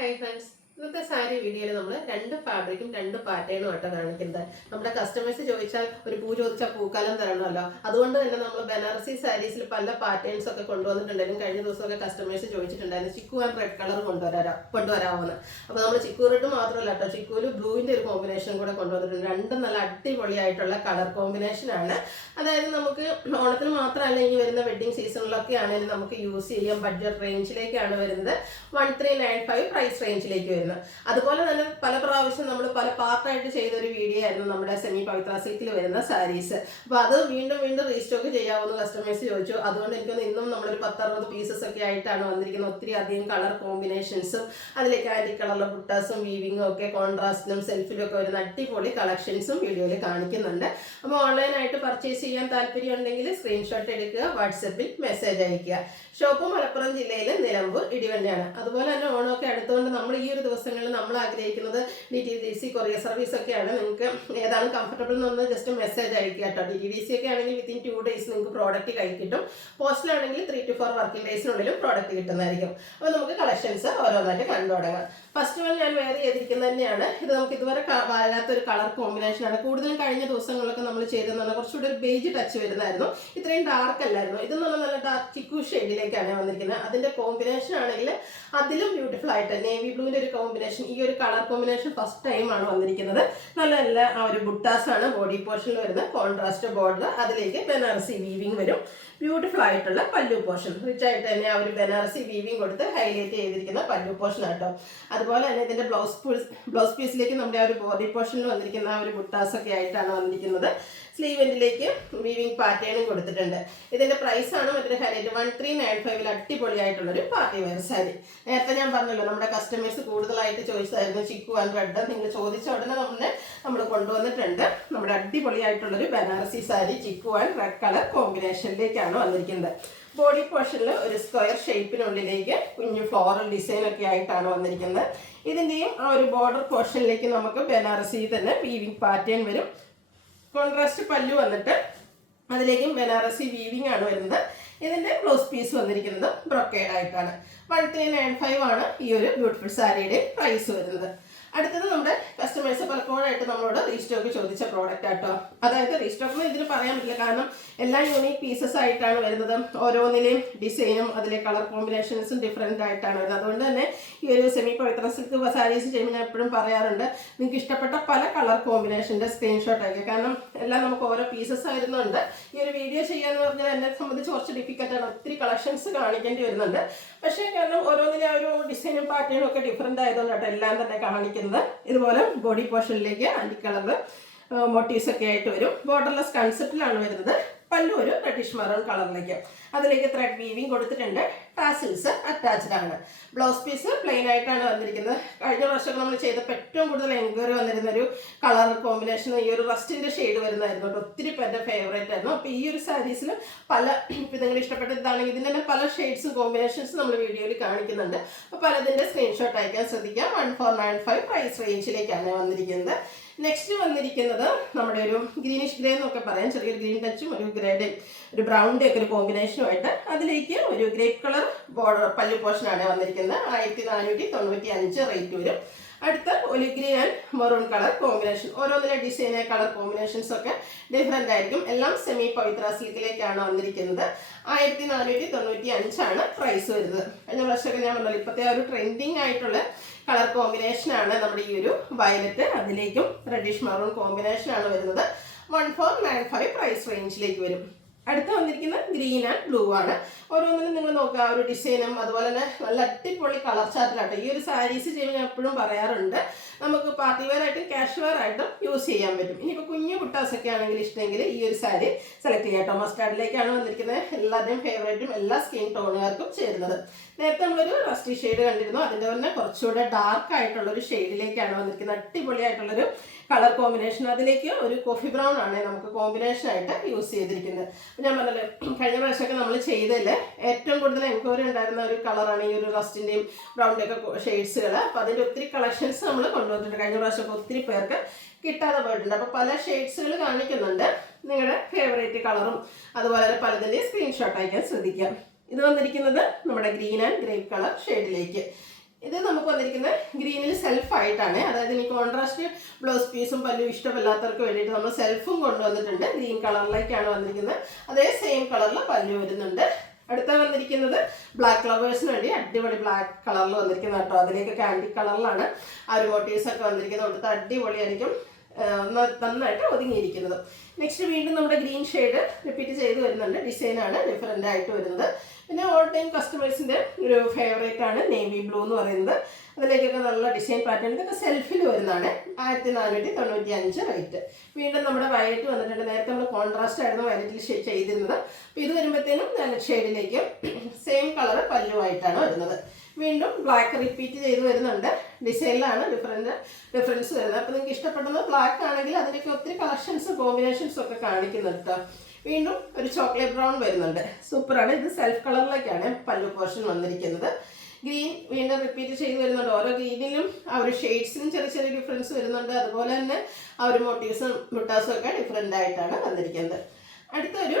Hi friends, ഇന്നത്തെ സാരി വീഡിയോയിൽ നമ്മൾ രണ്ട് ഫാബ്രിക്കും രണ്ട് പാറ്റേണും ആട്ടോ കാണിക്കുന്നത്. നമ്മുടെ കസ്റ്റമേഴ്സ് ചോദിച്ചാൽ ഒരു പൂ ചോദിച്ചാൽ പൂക്കാലം തരണമല്ലോ. അതുകൊണ്ട് തന്നെ നമ്മൾ ബനാറസി സാരീസിൽ പല പാറ്റേൺസ് ഒക്കെ കൊണ്ടുവന്നിട്ടുണ്ടായിരുന്നു. കഴിഞ്ഞ ദിവസമൊക്കെ കസ്റ്റമേഴ്സ് ചോദിച്ചിട്ടുണ്ടായിരുന്നു ചിക്കു ആൻഡ് റെഡ് കളർ കൊണ്ടുവരാമെന്ന്. അപ്പോൾ നമ്മൾ ചിക്കു റെഡ് മാത്രമല്ല കേട്ടോ, ചിക്കുവിൽ ബ്ലൂവിൻ്റെ ഒരു കോമ്പിനേഷൻ കൂടെ കൊണ്ടുവന്നിട്ടുണ്ട്. രണ്ടും നല്ല അടിപൊളിയായിട്ടുള്ള കളർ കോമ്പിനേഷനാണ്. അതായത് നമുക്ക് ഓണത്തിന് മാത്രമല്ല, ഇനി വരുന്ന വെഡ്ഡിങ് സീസണിലൊക്കെ ആണെങ്കിലും നമുക്ക് യൂസ് ചെയ്യാം. ബഡ്ജറ്റ് റേഞ്ചിലേക്കാണ് വരുന്നത്. 1395 പ്രൈസ് റേഞ്ചിലേക്ക് വരുന്നത്. അതുപോലെ തന്നെ പല പ്രാവശ്യം നമ്മൾ പല പാർട്ടായിട്ട് ചെയ്തൊരു വീഡിയോ ആയിരുന്നു നമ്മുടെ സെമി പവിത്ര സിൽക്കിൽ വരുന്ന സാരീസ്. അപ്പോൾ അത് വീണ്ടും വീണ്ടും റീസ്റ്റോക്ക് ചെയ്യാവുന്ന കസ്റ്റമേഴ്സ് ചോദിച്ചു. അതുകൊണ്ട് എനിക്കൊന്ന് ഇന്നും നമ്മളൊരു 10-60 പീസസ് ഒക്കെ ആയിട്ടാണ് വന്നിരിക്കുന്നത്. ഒത്തിരി അധികം കളർ കോമ്പിനേഷൻസും അതിലേക്ക് ആൻറ്റി കളറിലെ ബുട്ടാസും വീവിങ്ങും ഒക്കെ കോൺട്രാസ്റ്റിലും സെൽഫിലും ഒക്കെ വരുന്ന അടിപൊളി കളക്ഷൻസും വീഡിയോയിൽ കാണിക്കുന്നുണ്ട്. അപ്പോൾ ഓൺലൈനായിട്ട് പർച്ചേസ് ചെയ്യാൻ താല്പര്യം ഉണ്ടെങ്കിൽ സ്ക്രീൻഷോട്ട് എടുക്കുക, വാട്സപ്പിൽ മെസ്സേജ് അയയ്ക്കുക. ഷോപ്പ് മലപ്പുറം ജില്ലയിൽ നിലമ്പൂർ ഇടിവണ്ടിയാണ്. അതുപോലെ തന്നെ ഓണമൊക്കെ അടുത്തുകൊണ്ട് നമ്മൾ ഈ ഒരു ദിവസങ്ങളിൽ നമ്മൾ ആഗ്രഹിക്കുന്നത് DTDC കൊറിയർ സർവീസ് ഒക്കെയാണ്. നിങ്ങൾക്ക് ഏതാണ് കംഫർട്ടബിൾ എന്നൊന്ന് ജസ്റ്റ് മെസ്സേജ് അയക്കുക കേട്ടോ. DTDC ഒക്കെ ആണെങ്കിൽ വിത്തിൻ 2 days നിങ്ങൾക്ക് പ്രോഡക്റ്റ് കൈ കിട്ടും. പോസ്റ്റിലാണെങ്കിൽ 3 to 4 വർക്കിംഗ് ഡേയ്സിനുള്ളിലും പ്രോഡക്റ്റ് കിട്ടുന്നതായിരിക്കും. അപ്പോൾ നമുക്ക് കളക്ഷൻസ് ഓരോന്നായിട്ട് കണ്ടു തുടങ്ങാം. ഫസ്റ്റ് വൺ ഞാൻ വെയർ ചെയ്തിരിക്കുന്നത് തന്നെയാണ്. ഇത് നമുക്ക് ഇതുവരെ വരാത്തൊരു കളർ കോമ്പിനേഷനാണ്. കൂടുതലും കഴിഞ്ഞ ദിവസങ്ങളിലൊക്കെ നമ്മൾ ചെയ്തെന്ന് കുറച്ചുകൂടി ഒരു ബേജ് ടച്ച് വരുന്നതായിരുന്നു. ഇത്രയും ഡാർക്ക് അല്ലായിരുന്നു. ഇതെന്ന് പറഞ്ഞാൽ നല്ല ഡാർക്ക് ചിക്കു ഷെയ്ഡിലേക്കാണ് വന്നിരിക്കുന്നത്. അതിന്റെ കോമ്പിനേഷൻ ആണെങ്കിൽ അതിലും ബ്യൂട്ടിഫുൾ ആയിട്ട് നേവി ബ്ലൂവിന്റെ ഒരു കോമ്പിനേഷൻ, ഈ ഒരു കളർ കോമ്പിനേഷൻ ഫസ്റ്റ് ടൈം ആണ് വന്നിരിക്കുന്നത്. നല്ല നല്ല ആ ഒരു ബുട്ടാസ് ആണ് ബോഡി പോർഷനിൽ വരുന്ന കോൺട്രാസ്റ്റ് ബോർഡർ. അതിലേക്ക് ബനാറസി വീവിങ് വരും. ബ്യൂട്ടിഫുൾ ആയിട്ടുള്ള പല്ലു പോർഷൻ, റിച്ച് ആയിട്ട് തന്നെ ആ ഒരു ബനാറസി വീവിങ് കൊടുത്ത് ഹൈലൈറ്റ് ചെയ്തിരിക്കുന്ന പല്ലു പോർഷൻ ആട്ടോ. അതുപോലെ തന്നെ ഇതിന്റെ ബ്ലൗസ് പീസിലേക്ക് നമ്മുടെ ആ ഒരു ബോഡി പോർഷനിൽ വന്നിരിക്കുന്ന ആ ഒരു ബുട്ടാസ് ഒക്കെ ആയിട്ടാണ് വന്നിരിക്കുന്നത്. സ്ലീവെന്റിലേക്ക് വീവിങ് പാറ്റേണും കൊടുത്തിട്ടുണ്ട്. ഇതിന്റെ പ്രൈസ് ആണ് മറ്റൊരു ഹൈലൈറ്റ് 1395 അടിപൊളിയായിട്ടുള്ളൊരു പാർട്ടി വെയർ സാരി. നേരത്തെ ഞാൻ പറഞ്ഞല്ലോ, നമ്മുടെ കസ്റ്റമേഴ്സ് കൂടുതലായിട്ട് ചോദിച്ചായിരുന്നു ചിക്കു ആൻഡ് റെഡ്. നിങ്ങൾ ചോദിച്ച ഉടനെ നമ്മൾ കൊണ്ടുവന്നിട്ടുണ്ട്. നമ്മുടെ അടിപൊളിയായിട്ടുള്ളൊരു Banarasi sari chikoo and red colour കോമ്പിനേഷനിലേക്കാണ് വന്നിരിക്കുന്നത്. ബോഡി പോർഷനിൽ ഒരു സ്ക്വയർ ഷേപ്പിനുള്ളിലേക്ക് കുഞ്ഞു ഫ്ലോറൽ ഡിസൈൻ ഒക്കെ ആയിട്ടാണ് വന്നിരിക്കുന്നത്. ഇതിന്റെയും ആ ഒരു ബോർഡർ പോർഷനിലേക്ക് നമുക്ക് ബനാറസി തന്നെ വീവിങ് പാറ്റേൺ വരും. കോൺട്രാസ്റ്റ് പല്ലു വന്നിട്ട് അതിലേക്കും ബനാറസി വീവിങ് ആണ് വരുന്നത്. ഇതിന്റെ ബ്ലൗസ് പീസ് വന്നിരിക്കുന്നത് ബ്രൊക്കേഡ് ആയിട്ടാണ്. 1395 ആണ് ഈ ഒരു ബ്യൂട്ടിഫുൾ സാരിയുടെ പ്രൈസ് വരുന്നത്. അടുത്തത് നമ്മുടെ കസ്റ്റമേഴ്സ് പലപ്പോഴായിട്ട് നമ്മളോട് റീസ്റ്റോക്ക് ചോദിച്ച പ്രോഡക്റ്റ് ആട്ടോ. അതായത് റീസ്റ്റോക്ക് ഇതിന് പറയാൻ പറ്റില്ല, കാരണം എല്ലാം യൂണീക് പീസസ് ആയിട്ടാണ് വരുന്നത്. ഓരോന്നിലെയും ഡിസൈനും അതിലെ കളർ കോമ്പിനേഷൻസും ഡിഫറെൻ്റ് ആയിട്ടാണ് വരുന്നത്. അതുകൊണ്ട് തന്നെ ഈ ഒരു സെമി പവിത്ര സിൽക്ക് സാരീസ് ചെയ്യുമ്പോൾ ഞാൻ എപ്പോഴും പറയാറുണ്ട്, നിങ്ങൾക്ക് ഇഷ്ടപ്പെട്ട പല കളർ കോമ്പിനേഷൻ്റെ സ്ക്രീൻഷോട്ട് അയക്കുക. കാരണം എല്ലാം നമുക്ക് ഓരോ പീസസ് ആയിരുന്നുണ്ട്. ഈ ഒരു വീഡിയോ ചെയ്യാന്ന് പറഞ്ഞാൽ എന്നെ സംബന്ധിച്ച് കുറച്ച് ഡിഫിക്കൽട്ടാണ്. ഒത്തിരി കളക്ഷൻസ് കാണിക്കേണ്ടി വരുന്നുണ്ട്. പക്ഷേ കാരണം ഓരോന്നിലെ ആ ഒരു ഡിസൈനും പാറ്റേണും ഒക്കെ ഡിഫറെൻ്റ് ആയതുകൊണ്ടാണ് എല്ലാം തന്നെ കാണിക്കുന്നത്. ഇതുപോലെ ബോഡി പോർഷനിലേക്ക് ആൻറ്റി കളർ മോട്ടീവ്സ് ഒക്കെ ആയിട്ട് വരും. ബോർഡർലെസ് കൺസെപ്റ്റിലാണ് വരുന്നത്. പല്ലു ഒരു റെഡിഷ് മറൂൺ കളറിലേക്ക്, അതിലേക്ക് ത്രെഡ് വീവിങ് കൊടുത്തിട്ടുണ്ട്. ടാസിൽസ് അറ്റാച്ച്ഡ് ആണ്. ബ്ലൗസ് പീസ് പ്ലെയിൻ ആയിട്ടാണ് വന്നിരിക്കുന്നത്. കഴിഞ്ഞ വർഷമൊക്കെ നമ്മൾ ചെയ്തപ്പോൾ ഏറ്റവും കൂടുതൽ എൻക്വയറി വന്നിരുന്ന ഒരു കളർ കോമ്പിനേഷൻ ഈ ഒരു റസ്റ്റിന്റെ ഷെയ്ഡ് വരുന്നതായിരുന്നു. ഒത്തിരി പേരുടെ ഫേവറേറ്റ് ആയിരുന്നു. അപ്പോൾ ഈ ഒരു സാരീസിൽ പല നിങ്ങൾ ഇഷ്ടപ്പെട്ടതാണെങ്കിൽ ഇതിൻ്റെ തന്നെ പല ഷെയ്ഡ്സും കോമ്പിനേഷൻസും നമ്മൾ വീഡിയോയിൽ കാണിക്കുന്നുണ്ട്. അപ്പോൾ പലതിൻ്റെ സ്ക്രീൻഷോട്ട് അയക്കാൻ ശ്രദ്ധിക്കാം. 1495 പ്രൈസ് റേഞ്ചിലേക്കാണ് വന്നിരിക്കുന്നത്. നെക്സ്റ്റ് വന്നിരിക്കുന്നത് നമ്മുടെ ഒരു ഗ്രീനിഷ് ഗ്രേ എന്നൊക്കെ പറയാം. ചെറിയൊരു ഗ്രീൻ ടച്ചും ഒരു ഗ്രേഡ് ഒരു ബ്രൗണിൻ്റെ ഒക്കെ ഒരു കോമ്പിനേഷനുമായിട്ട് അതിലേക്ക് ഒരു ഗ്രേപ്പ് കളർ ബോർഡർ പല്ലു പോർഷനാണ് വന്നിരിക്കുന്നത്. 1495 റേറ്റ് വരും. അടുത്ത olive green and maroon colour combination. ഓരോന്നിലെ ഡിസൈൻ കളർ കോമ്പിനേഷൻസ് ഒക്കെ ഡിഫറെൻ്റ് ആയിരിക്കും. എല്ലാം സെമി പവിത്ര സിൽക്കിലേക്കാണ് വന്നിരിക്കുന്നത്. 1495 ആണ് പ്രൈസ് വരുന്നത്. കഴിഞ്ഞ വർഷമൊക്കെ ഞാൻ പറഞ്ഞല്ലോ, ഇപ്പോഴത്തെ ആ ഒരു ട്രെൻഡിങ് ആയിട്ടുള്ള കളർ കോമ്പിനേഷനാണ് നമ്മുടെ ഈ ഒരു വയലറ്റ്, അതിലേക്കും റെഡിഷ് മറൂൺ കോമ്പിനേഷനാണ് വരുന്നത്. 1495 പ്രൈസ് റേഞ്ചിലേക്ക് വരും. അടുത്ത് വന്നിരിക്കുന്ന ഗ്രീൻ ആൻഡ് ബ്ലൂ ആണ്. ഓരോന്നിനും നിങ്ങൾ നോക്കുക, ഒരു ഡിസൈനും അതുപോലെ തന്നെ നല്ല അടിപൊളി കളർ ചാർട്ടിലാട്ടോ. ഈ ഒരു സാരീസ് ചെയ്യുമ്പോൾ ഞാൻ എപ്പോഴും പറയാറുണ്ട്, നമുക്ക് പാർട്ടി വെയർ ആയിട്ടും ക്യാഷ് വെയർ ആയിട്ടും യൂസ് ചെയ്യാൻ പറ്റും. ഇനിയിപ്പോൾ കുഞ്ഞു ബുട്ടാസ് ഒക്കെ ആണെങ്കിൽ ഇഷ്ടമെങ്കിൽ ഈ ഒരു സാരി സെലക്ട് ചെയ്യാം കേട്ടോ. മസ്റ്റാർഡിലേക്കാണ് വന്നിരിക്കുന്നത്. എല്ലാവരുടെയും ഫേവറേറ്റും എല്ലാ സ്കിൻ ടോണുകാർക്കും ചേരുന്നത്. നേരത്തെ നമ്മളൊരു റസ്റ്റി ഷെയ്ഡ് കണ്ടിരുന്നു. അതിൻ്റെ തന്നെ കുറച്ചുകൂടെ ഡാർക്ക് ആയിട്ടുള്ളൊരു ഷെയ്ഡിലേക്കാണ് വന്നിരിക്കുന്നത്. അടിപൊളിയായിട്ടുള്ളൊരു കളർ കോമ്പിനേഷൻ. അതിലേക്ക് ഒരു കോഫി ബ്രൗൺ ആണ് നമുക്ക് കോമ്പിനേഷൻ ആയിട്ട് യൂസ് ചെയ്തിരിക്കുന്നത്. ഞാൻ പറഞ്ഞല്ലോ, കഴിഞ്ഞ പ്രാവശ്യമൊക്കെ നമ്മൾ ചെയ്തതിൽ ഏറ്റവും കൂടുതൽ എൻക്വയറി ഉണ്ടായിരുന്ന ഒരു കളറാണ് ഈ ഒരു റസ്റ്റിൻ്റെയും ബ്രൗണിൻ്റെ ഒക്കെ ഷെയ്ഡ്സുകൾ. അപ്പോൾ അതിൻ്റെ ഒത്തിരി കളക്ഷൻസ് നമ്മൾ കൊണ്ടുവന്നിട്ടുണ്ട്. കഴിഞ്ഞ പ്രാവശ്യമൊക്കെ ഒത്തിരി പേർക്ക് കിട്ടാതെ പോയിട്ടുണ്ട്. അപ്പോൾ പല ഷെയ്ഡ്സുകൾ കാണിക്കുന്നുണ്ട്. നിങ്ങളുടെ ഫേവറേറ്റ് കളറും അതുപോലെ തന്നെ പലതിൻ്റെയും സ്ക്രീൻഷോട്ട് അയക്കാൻ ശ്രദ്ധിക്കാം. ഇത് വന്നിരിക്കുന്നത് നമ്മുടെ ഗ്രീൻ ആൻഡ് ഗ്രേപ്പ് കളർ ഷെയ്ഡിലേക്ക്. ഇത് നമുക്ക് വന്നിരിക്കുന്നത് ഗ്രീനിൽ സെൽഫായിട്ടാണ്, അതായത് ഈ കോൺട്രാസ്റ്റ് ബ്ലൗസ് പീസും പല്ലു ഇഷ്ടമില്ലാത്തവർക്ക് വേണ്ടിയിട്ട് നമ്മൾ സെൽഫും കൊണ്ടുവന്നിട്ടുണ്ട്. ഗ്രീൻ കളറിലേക്കാണ് വന്നിരിക്കുന്നത്. അതേ സെയിം കളറിൽ പല്ലു വരുന്നുണ്ട്. അടുത്ത വന്നിരിക്കുന്നത് ബ്ലാക്ക് ലവേഴ്സിന് വേണ്ടി അടിപൊളി ബ്ലാക്ക് കളറിൽ വന്നിരിക്കുന്നത് കേട്ടോ. അതിലേക്ക് കാൻഡി കളറിലാണ് ആ ഒരു മോട്ടീവ്സ് ഒക്കെ വന്നിരിക്കുന്നത്. അവിടുത്തെ അടിപൊളിയായിരിക്കും, നന്നായിട്ട് ഒതുങ്ങിയിരിക്കുന്നത്. നെക്സ്റ്റ് വീണ്ടും നമ്മുടെ ഗ്രീൻ ഷെയ്ഡ് റിപ്പീറ്റ് ചെയ്ത് വരുന്നുണ്ട്. ഡിസൈനാണ് ഡിഫറെൻ്റ് ആയിട്ട് വരുന്നത്. പിന്നെ ഓൾ ടൈം കസ്റ്റമേഴ്സിൻ്റെ ഒരു ഫേവറേറ്റ് ആണ് നേവി ബ്ലൂ എന്ന് പറയുന്നത്. അതിലേക്കൊക്കെ നല്ല ഡിസൈൻ പാറ്റേൺ. ഇതൊക്കെ സെൽഫിൽ വരുന്നതാണ്. 1495 റേറ്റ്. വീണ്ടും നമ്മുടെ വയലറ്റ് വന്നിട്ടുണ്ട്. നേരത്തെ നമ്മൾ കോൺട്രാസ്റ്റ് ആയിരുന്നു വയലറ്റിൽ ചെയ്തിരുന്നത്. അപ്പോൾ ഇത് വരുമ്പോഴത്തേനും വയലറ്റ് ഷെയ്ഡിലേക്ക് സെയിം കളർ പല്ലുവായിട്ടാണ് വരുന്നത്. വീണ്ടും ബ്ലാക്ക് റിപ്പീറ്റ് ചെയ്ത് വരുന്നുണ്ട്. ഡിസൈനിലാണ് ഡിഫറൻസ് വരുന്നത്. അപ്പോൾ നിങ്ങൾക്ക് ഇഷ്ടപ്പെടുന്നത് ബ്ലാക്ക് ആണെങ്കിൽ അതിലേക്ക് ഒത്തിരി കളക്ഷൻസ് കോമ്പിനേഷൻസ് ഒക്കെ കാണിക്കുന്നുണ്ട് കേട്ടോ. വീണ്ടും ഒരു ചോക്ലേറ്റ് ബ്രൗൺ വരുന്നുണ്ട്. സൂപ്പറാണ്. ഇത് സെൽഫ് കളറിലേക്കാണ് പല്ലു പോർഷൻ വന്നിരിക്കുന്നത്. ഗ്രീൻ വീണ്ടും റിപ്പീറ്റ് ചെയ്ത് വരുന്നുണ്ട്. ഓരോ ഗ്രീനിലും ആ ഒരു ഷെയ്ഡ്സിനും ചെറിയ ചെറിയ ഡിഫറൻസ് വരുന്നുണ്ട്. അതുപോലെ തന്നെ ആ ഒരു മോട്ടീവ്സും മുട്ടാസും ഒക്കെ ഡിഫറെൻ്റ് ആയിട്ടാണ് വന്നിരിക്കുന്നത്. അടുത്തൊരു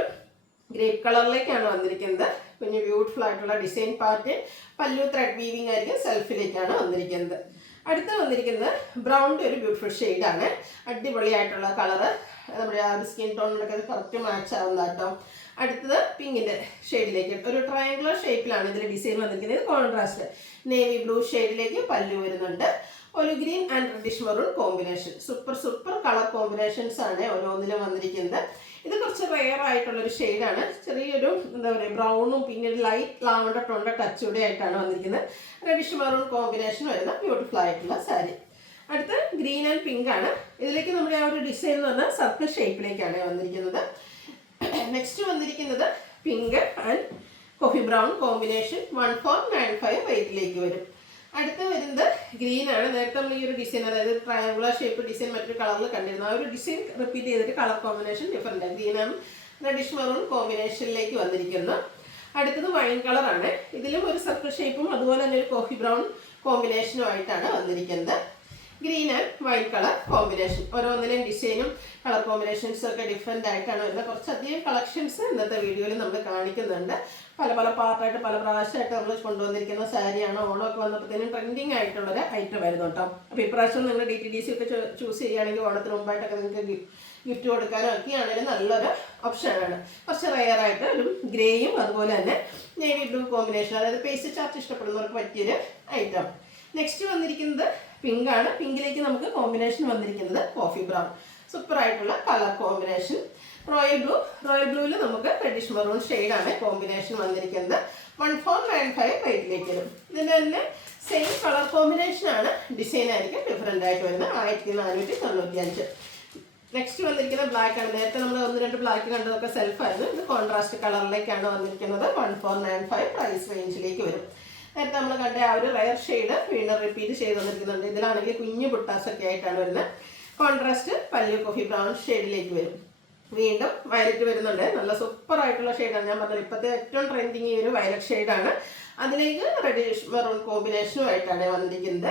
ഗ്രേപ്പ് കളറിലേക്കാണ് വന്നിരിക്കുന്നത്. പിന്നെ ബ്യൂട്ടിഫുൾ ആയിട്ടുള്ള ഡിസൈൻ പാറ്റേൺ, പല്ലു ത്രെഡ് വീവിങ് ആയിരിക്കും. സെൽഫിലേക്കാണ് വന്നിരിക്കുന്നത്. അടുത്ത് വന്നിരിക്കുന്നത് ബ്രൗണിൻ്റെ ഒരു ബ്യൂട്ടിഫുൾ ഷെയ്ഡാണ്. അടിപൊളിയായിട്ടുള്ള കളറ്, നമ്മുടെ ആ ഒരു സ്കിൻ ടോണിലൊക്കെ കറക്റ്റ് മാച്ച് ആവുന്ന കേട്ടോ. അടുത്തത് പിങ്കിൻ്റെ ഷെയ്ഡിലേക്ക് ഒരു ട്രയാങ്കുലർ ഷേപ്പിലാണ് ഇതിൽ ഡിസൈൻ വന്നിരിക്കുന്നത്. കോൺട്രാസ്റ്റ് നേവി ബ്ലൂ ഷെയ്ഡിലേക്ക് പല്ലു വരുന്നുണ്ട്. ഒരു green and reddish maroon combination. Super colour combinations ആണ് ഓരോന്നിലും വന്നിരിക്കുന്നത്. ഇത് കുറച്ച് റെയർ ആയിട്ടുള്ളൊരു ഷെയ്ഡാണ്. ചെറിയൊരു എന്താ പറയുക ബ്രൗണും പിന്നെ ഒരു ലൈറ്റ് ലാവണ്ടർ ടോണിൻ്റെ ടച്ചൂടെ ആയിട്ടാണ് വന്നിരിക്കുന്നത്. റെഡിഷ് മെറൂൺ കോമ്പിനേഷൻ വരുന്ന ബ്യൂട്ടിഫുൾ ആയിട്ടുള്ള സാരി. അടുത്ത് ഗ്രീൻ ആൻഡ് പിങ്ക് ആണ്. ഇതിലേക്ക് നമ്മുടെ ആ ഒരു ഡിസൈൻ എന്ന് പറഞ്ഞാൽ സർക്കിൾ ഷേപ്പിലേക്കാണ് വന്നിരിക്കുന്നത്. നെക്സ്റ്റ് വന്നിരിക്കുന്നത് pink and coffee brown combination 1495 റേറ്റിലേക്ക് വരും. അടുത്ത് വരുന്നത് ഗ്രീൻ ആണ്. നേരത്തെ നമ്മൾ ഈ ഒരു ഡിസൈൻ, അതായത് ട്രയാങ്കുലർ ഷേപ്പ് ഡിസൈൻ മറ്റൊരു കളറിൽ കണ്ടിരുന്നു. ആ ഒരു ഡിസൈൻ റിപ്പീറ്റ് ചെയ്തിട്ട് കളർ കോമ്പിനേഷൻ ഡിഫറെൻ്റ് ആണ്. ഗ്രീൻ ആൻഡ് റെഡിഷ് മെറൂൺ കോമ്പിനേഷനിലേക്ക് വന്നിരിക്കുന്നു. അടുത്തത് വൈൻ കളറാണ്. ഇതിലും ഒരു സർക്കിൾ ഷേപ്പും അതുപോലെ തന്നെ ഒരു കോഫി ബ്രൗൺ കോമ്പിനേഷനുമായിട്ടാണ് വന്നിരിക്കുന്നത്. Green and white colour combination. ഓരോന്നിലെയും ഡിസൈനും കളർ കോമ്പിനേഷൻസും ഒക്കെ ഡിഫറെൻ്റ് ആയിട്ടാണ് വരുന്നത്. കുറച്ചധികം കളക്ഷൻസ് ഇന്നത്തെ വീഡിയോയിൽ നമ്മൾ കാണിക്കുന്നുണ്ട്. പല പാർട്ടായിട്ട് പല പ്രാവശ്യമായിട്ട് നമ്മൾ കൊണ്ടുവന്നിരിക്കുന്ന സാരിയാണ്. ഓണമൊക്കെ വന്നപ്പോഴത്തേനും ട്രെൻഡിങ് ആയിട്ടുള്ളൊരു ഐറ്റം വരുന്നു കേട്ടോ. അപ്പോൾ ഇപ്രാവശ്യം നിങ്ങൾ DTDC ഒക്കെ ചൂസ് ചെയ്യുകയാണെങ്കിൽ ഓണത്തിന് മുമ്പായിട്ടൊക്കെ നിങ്ങൾക്ക് ഗിഫ്റ്റ് കൊടുക്കാനോ ഒക്കെ ആണെങ്കിലും നല്ലൊരു ഓപ്ഷനാണ്. കുറച്ച് റെയർ ആയിട്ട് ഒരു ഗ്രേയും അതുപോലെ തന്നെ നേവി ബ്ലൂ കോമ്പിനേഷൻ, അതായത് പേസ്റ്റ് ചാർട്ട് ഇഷ്ടപ്പെടുന്നവർക്ക് പറ്റിയൊരു ഐറ്റം. നെക്സ്റ്റ് വന്നിരിക്കുന്നത് പിങ്ക് ആണ്. പിങ്കിലേക്ക് നമുക്ക് കോമ്പിനേഷൻ വന്നിരിക്കുന്നത് കോഫി ബ്രൗൺ. സൂപ്പറായിട്ടുള്ള കളർ കോമ്പിനേഷൻ. റോയൽ ബ്ലൂവിൽ നമുക്ക് റെഡിഷ് മെറൂൺ ഷെയ്ഡാണ് കോമ്പിനേഷൻ വന്നിരിക്കുന്നത്. 1495 റേറ്റിലേക്ക് വരും. ഇതിൻ്റെ തന്നെ സെയിം കളർ കോമ്പിനേഷനാണ്. ഡിസൈൻ ആയിരിക്കും ഡിഫറെൻ്റ് ആയിട്ട് വരുന്നത്. 1495. നെക്സ്റ്റ് വന്നിരിക്കുന്ന ബ്ലാക്ക് ആണ്. നേരത്തെ നമ്മൾ 1-2 ബ്ലാക്ക് കണ്ടതൊക്കെ സെൽഫായിരുന്നു. ഇത് കോൺട്രാസ്റ്റ് കളറിലേക്കാണ് വന്നിരിക്കുന്നത്. 1495 പ്രൈസ് റേഞ്ചിലേക്ക് വരും. നേരത്തെ നമ്മൾ കണ്ട ആ ഒരു റയർ ഷെയ്ഡ് വീണ്ടും റിപ്പീറ്റ് ചെയ്ത് വന്നിരിക്കുന്നുണ്ട്. ഇതിലാണെങ്കിൽ കുഞ്ഞു ബുട്ടാസൊക്കെ ആയിട്ടാണ് വരുന്നത്. കോൺട്രാസ്റ്റ് പല്ലു കോഫി ബ്രൗൺ ഷെയ്ഡിലേക്ക് വരും. വീണ്ടും വയലറ്റ് വരുന്നുണ്ട്. നല്ല സൂപ്പറായിട്ടുള്ള ഷെയ്ഡാണ്. ഞാൻ പറഞ്ഞത് ഇപ്പോഴത്തെ ഏറ്റവും ട്രെൻഡിങ് ഈ ഒരു വയലറ്റ് ഷെയ്ഡാണ്. അതിലേക്ക് റെഡിഷ് മെറൂൺ കോമ്പിനേഷനുമായിട്ടാണ് വന്നിരിക്കുന്നത്.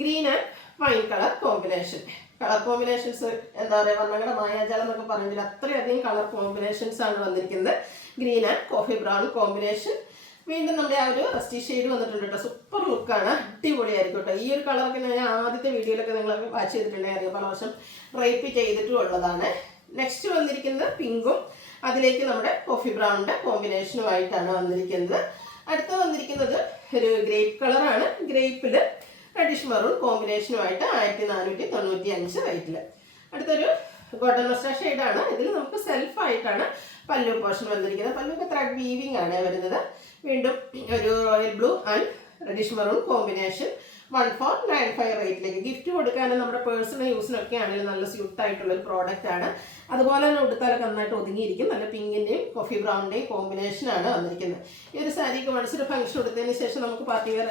Green and wine colour combination. Colour combinations എന്താ പറയുക, വർണ്ണങ്ങളുടെ മായാജാലം എന്നൊക്കെ പറഞ്ഞെങ്കിൽ അത്രയധികം കളർ കോമ്പിനേഷൻസ് ആണ് വന്നിരിക്കുന്നത്. Green and coffee brown combination. വീണ്ടും നമ്മുടെ ആ ഒരു റസ്റ്റി ഷെയ്ഡ് വന്നിട്ടുണ്ട് കേട്ടോ. സൂപ്പർ ലുക്കാണ്. അടിപൊളിയായിരിക്കും കേട്ടോ. ഈ ഒരു കളറൊക്കെ ഞാൻ ആദ്യത്തെ വീഡിയോയിലൊക്കെ നിങ്ങൾ വാച്ച് ചെയ്തിട്ടുണ്ടെങ്കിൽ പല വർഷം റേപ്പ് ചെയ്തിട്ടും ഉള്ളതാണ്. നെക്സ്റ്റ് വന്നിരിക്കുന്നത് പിങ്കും അതിലേക്ക് നമ്മുടെ കോഫി ബ്രൗണിൻ്റെ കോമ്പിനേഷനുമായിട്ടാണ് വന്നിരിക്കുന്നത്. അടുത്ത വന്നിരിക്കുന്നത് ഒരു ഗ്രേപ്പ് കളറാണ്. ഗ്രേപ്പിൽ റെഡിഷ് മെറൂൺ കോമ്പിനേഷനുമായിട്ട് 1495 റേറ്റിൽ. അടുത്തൊരു ഗോൾഡൻ മസ്റ്റാർഡ് ഷെയ്ഡാണ്. ഇതിൽ നമുക്ക് സെൽഫായിട്ടാണ് പല്ലു പോർഷൻ വന്നിരിക്കുന്നത്. പല്ലുക്ക് ത്രെഡ് വീവിങ് ആണ് വരുന്നത്. വീണ്ടും ഒരു royal blue and reddish maroon combination 1495 റേറ്റിലേക്ക്. ഗിഫ്റ്റ് കൊടുക്കാനും നമ്മുടെ പേഴ്സണൽ യൂസിനൊക്കെ ആണെങ്കിലും നല്ല സ്യൂട്ടായിട്ടുള്ളൊരു പ്രോഡക്റ്റ് ആണ്. അതുപോലെ തന്നെ ഉടുത്താലൊക്കെ നന്നായിട്ട് ഒതുങ്ങിയിരിക്കും. നല്ല പിങ്കിൻ്റെയും കോഫി ബ്രൗണിൻ്റെയും കോമ്പിനേഷനാണ് വന്നിരിക്കുന്നത്. ഈ ഒരു സാരിക്ക് മനസ്സിൽ ഫംഗ്ഷൻ എടുത്തതിന് ശേഷം നമുക്ക് പാർട്ടി വെയർ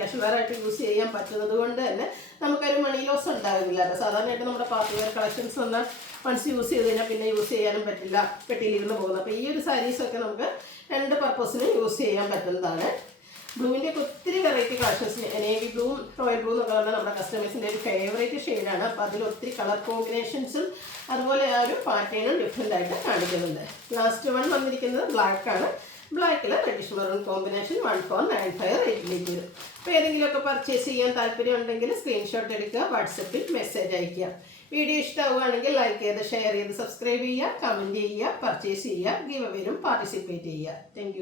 കാഷ്വൽ വെയർ ആയിട്ട് യൂസ് ചെയ്യാൻ പറ്റുന്നത് കൊണ്ട് തന്നെ നമുക്കൊരു മണി ലോസ് ഉണ്ടാവില്ല. സാധാരണയായിട്ട് നമ്മുടെ പാർട്ടി വെയർ കളക്ഷൻസ് വന്നാൽ വൺസ് യൂസ് ചെയ്ത് കഴിഞ്ഞാൽ പിന്നെ യൂസ് ചെയ്യാനും പറ്റില്ല, പെട്ടിയിലിരുന്ന് പോകുന്നത്. അപ്പോൾ ഈ ഒരു സാരീസൊക്കെ നമുക്ക് 2 പർപ്പസിനും യൂസ് ചെയ്യാൻ പറ്റുന്നതാണ്. ബ്ലൂവിൻ്റെ ഒത്തിരി വെറൈറ്റി കളക്ഷൻസ്, നേവി ബ്ലൂവും റോയൽ ബ്ലൂ എന്നൊക്കെ പറഞ്ഞാൽ നമ്മുടെ കസ്റ്റമേഴ്സിൻ്റെ ഒരു ഫേവറേറ്റ് ഷെയ്ഡാണ്. അപ്പോൾ അതിൽ ഒത്തിരി കളർ കോമ്പിനേഷൻസും അതുപോലെ ആ ഒരു പാറ്റേണും ഡിഫറെൻ്റ് ആയിട്ട് കാണിക്കുന്നുണ്ട്. ലാസ്റ്റ് വൺ വന്നിരിക്കുന്നത് ബ്ലാക്ക് ആണ്. ബ്ലാക്കിൽ റെഡിഷ് മെറൂൺ കോമ്പിനേഷൻ 1495 റേറ്റിലേക്ക് വരും. അപ്പോൾ ഏതെങ്കിലുമൊക്കെ പർച്ചേസ് ചെയ്യാൻ താല്പര്യം ഉണ്ടെങ്കിൽ സ്ക്രീൻഷോട്ട് എടുക്കുക, വാട്സപ്പിൽ മെസ്സേജ് അയയ്ക്കുക. വീഡിയോ ഇഷ്ടമാവുകയാണെങ്കിൽ ലൈക്ക് ചെയ്ത് ഷെയർ ചെയ്ത് സബ്സ്ക്രൈബ് ചെയ്യുക, കമൻറ്റ് ചെയ്യുക, പർച്ചേസ് ചെയ്യുക, ഗിവ് അവേയിലും പാർട്ടിസിപ്പേറ്റ് ചെയ്യുക. താങ്ക്